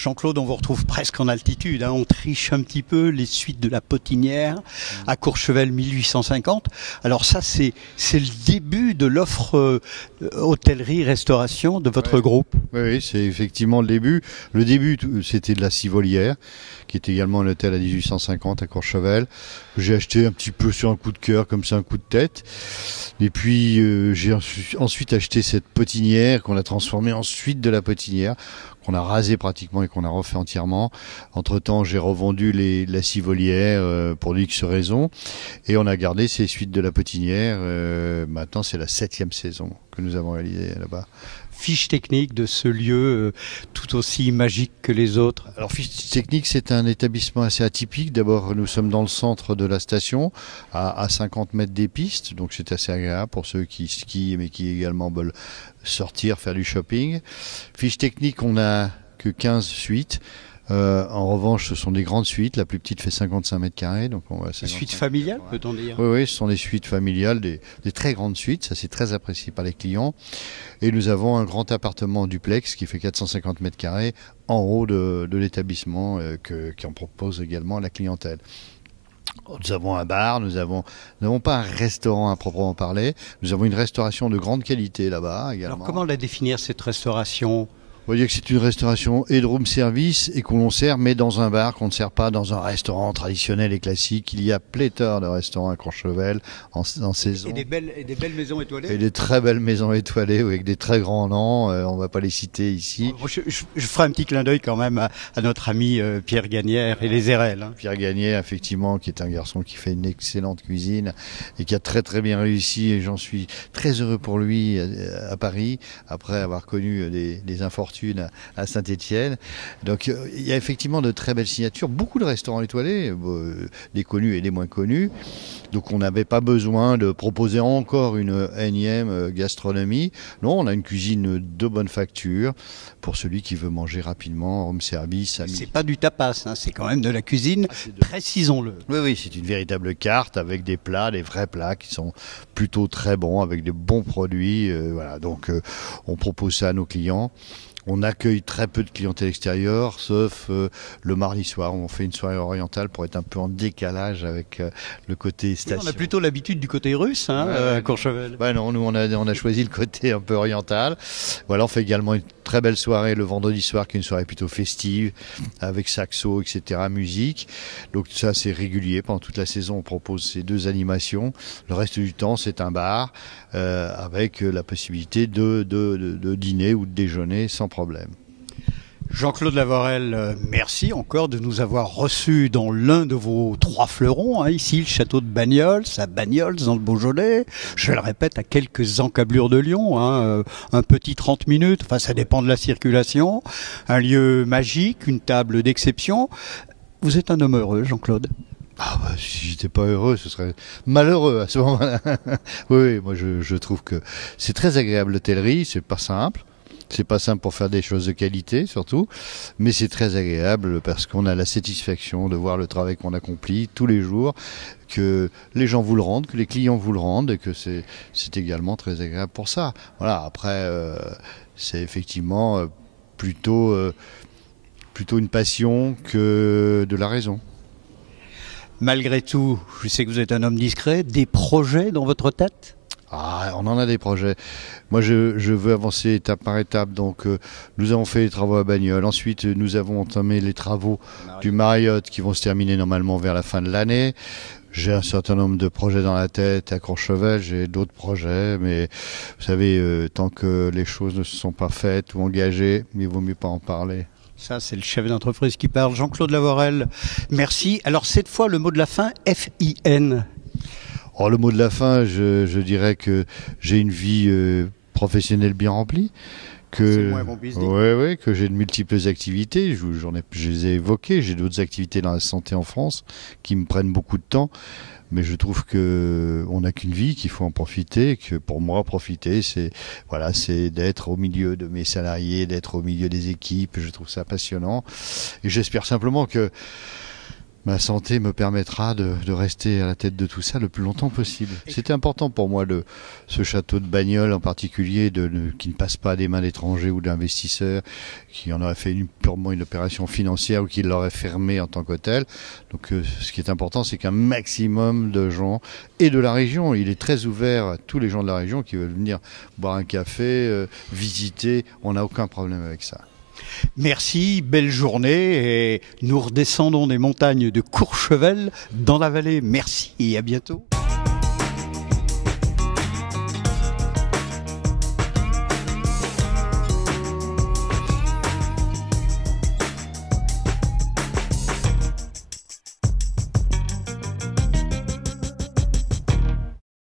Jean-Claude, on vous retrouve presque en altitude, hein. On triche un petit peu, les suites de la Potinière à Courchevel 1850. Alors ça, c'est le début de l'offre hôtellerie-restauration de votre groupe. Oui, c'est effectivement le début. Le début, c'était de la Civolière, qui est également un hôtel à 1850 à Courchevel. J'ai acheté un petit peu sur un coup de cœur, comme ça, un coup de tête. Et puis, j'ai ensuite acheté cette Potinière qu'on a transformée en suite de la Potinière, qu'on a rasé pratiquement et qu'on a refait entièrement. Entre-temps, j'ai revendu la Civolière pour X raisons. Et on a gardé ces suites de la Potinière. Maintenant, c'est la 7e saison que nous avons réalisée là-bas. Fiche technique de ce lieu tout aussi magique que les autres? Alors Fiche technique, c'est un établissement assez atypique. D'abord, nous sommes dans le centre de la station, à 50 mètres des pistes, donc c'est assez agréable pour ceux qui skient mais qui également veulent sortir, faire du shopping. Fiche technique, on n'a que 15 suites. En revanche, ce sont des grandes suites. La plus petite fait 55 mètres carrés. Donc des suites familiales, peut-on dire? Oui, ce sont des suites familiales, des très grandes suites. Ça, c'est très apprécié par les clients. Et nous avons un grand appartement duplex qui fait 450 mètres carrés en haut de l'établissement qui en propose également à la clientèle. Nous avons un bar, nous n'avons pas un restaurant à proprement parler. Nous avons une restauration de grande qualité là-bas également. Alors comment la définir, cette restauration? On va dire que c'est une restauration et de room service et qu'on sert, mais dans un bar, qu'on ne sert pas dans un restaurant traditionnel et classique. Il y a pléthore de restaurants à Courchevel en saison. Et des belles maisons étoilées? Et des très belles maisons étoilées avec des très grands noms. On ne va pas les citer ici. Je ferai un petit clin d'œil quand même à notre ami Pierre Gagnère et les RL. Hein. Pierre Gagnère, effectivement, qui est un garçon qui fait une excellente cuisine et qui a très très bien réussi. Et j'en suis très heureux pour lui à Paris, après avoir connu des infortunes à Saint-Étienne. Donc il y a effectivement de très belles signatures, beaucoup de restaurants étoilés, des connus et des moins connus. Donc on n'avait pas besoin de proposer encore une énième gastronomie. Non, on a une cuisine de bonne facture pour celui qui veut manger rapidement, home service. C'est pas du tapas, hein, c'est quand même de la cuisine, précisons-le. Oui, c'est une véritable carte avec des plats, des vrais plats qui sont plutôt très bons, avec des bons produits. Voilà, donc on propose ça à nos clients. On accueille très peu de clientèle extérieure, sauf le mardi soir où on fait une soirée orientale pour être un peu en décalage avec le côté station. Oui, on a plutôt l'habitude du côté russe à Courchevel. Non, nous on a choisi le côté un peu oriental. Voilà, on fait également une très belle soirée le vendredi soir qui est une soirée plutôt festive avec saxo, etc., musique. Donc ça c'est régulier, pendant toute la saison on propose ces deux animations. Le reste du temps c'est un bar avec la possibilité de dîner ou de déjeuner sans problème. Jean-Claude Lavorel, merci encore de nous avoir reçus dans l'un de vos 3 fleurons, hein, ici le château de Bagnols, à Bagnols dans le Beaujolais. Je le répète, à quelques encablures de Lyon, hein, un petit 30 minutes, enfin ça dépend de la circulation. Un lieu magique, une table d'exception. Vous êtes un homme heureux, Jean-Claude? Si j'étais pas heureux, ce serait malheureux à ce moment-là. Oui, moi je trouve que c'est très agréable l'hôtellerie, c'est pas simple. C'est pas simple pour faire des choses de qualité, surtout, mais c'est très agréable parce qu'on a la satisfaction de voir le travail qu'on accomplit tous les jours, que les gens vous le rendent, que les clients vous le rendent, et que c'est également très agréable pour ça. Voilà. Après, c'est effectivement plutôt une passion que de la raison. Malgré tout, je sais que vous êtes un homme discret, des projets dans votre tête? On en a des projets. Moi, je veux avancer étape par étape. Donc, nous avons fait les travaux à Bagnols. Ensuite, nous avons entamé les travaux du Marriott qui vont se terminer normalement vers la fin de l'année. J'ai un certain nombre de projets dans la tête à Courchevel. J'ai d'autres projets. Mais vous savez, tant que les choses ne se sont pas faites ou engagées, il vaut mieux pas en parler. Ça, c'est le chef d'entreprise qui parle. Jean-Claude Lavorel, merci. Alors, cette fois, le mot de la fin, FIN. Le mot de la fin, je dirais que j'ai une vie professionnelle bien remplie. C'est moins bon business. Oui, que j'ai de multiples activités. Je les ai évoquées. J'ai d'autres activités dans la santé en France qui me prennent beaucoup de temps. Mais je trouve qu'on n'a qu'une vie, qu'il faut en profiter. Que pour moi, profiter, c'est d'être au milieu de mes salariés, d'être au milieu des équipes. Je trouve ça passionnant. Et j'espère simplement que Ma santé me permettra de rester à la tête de tout ça le plus longtemps possible. C'était important pour moi, ce château de Bagnols en particulier, qui ne passe pas des mains d'étrangers ou d'investisseurs, qui en auraient fait purement une opération financière ou qui l'auraient fermé en tant qu'hôtel. Donc ce qui est important, c'est qu'un maximum de gens, et de la région, il est très ouvert à tous les gens de la région qui veulent venir boire un café, visiter, on n'a aucun problème avec ça. Merci, belle journée et nous redescendons des montagnes de Courchevel dans la vallée. Merci et à bientôt.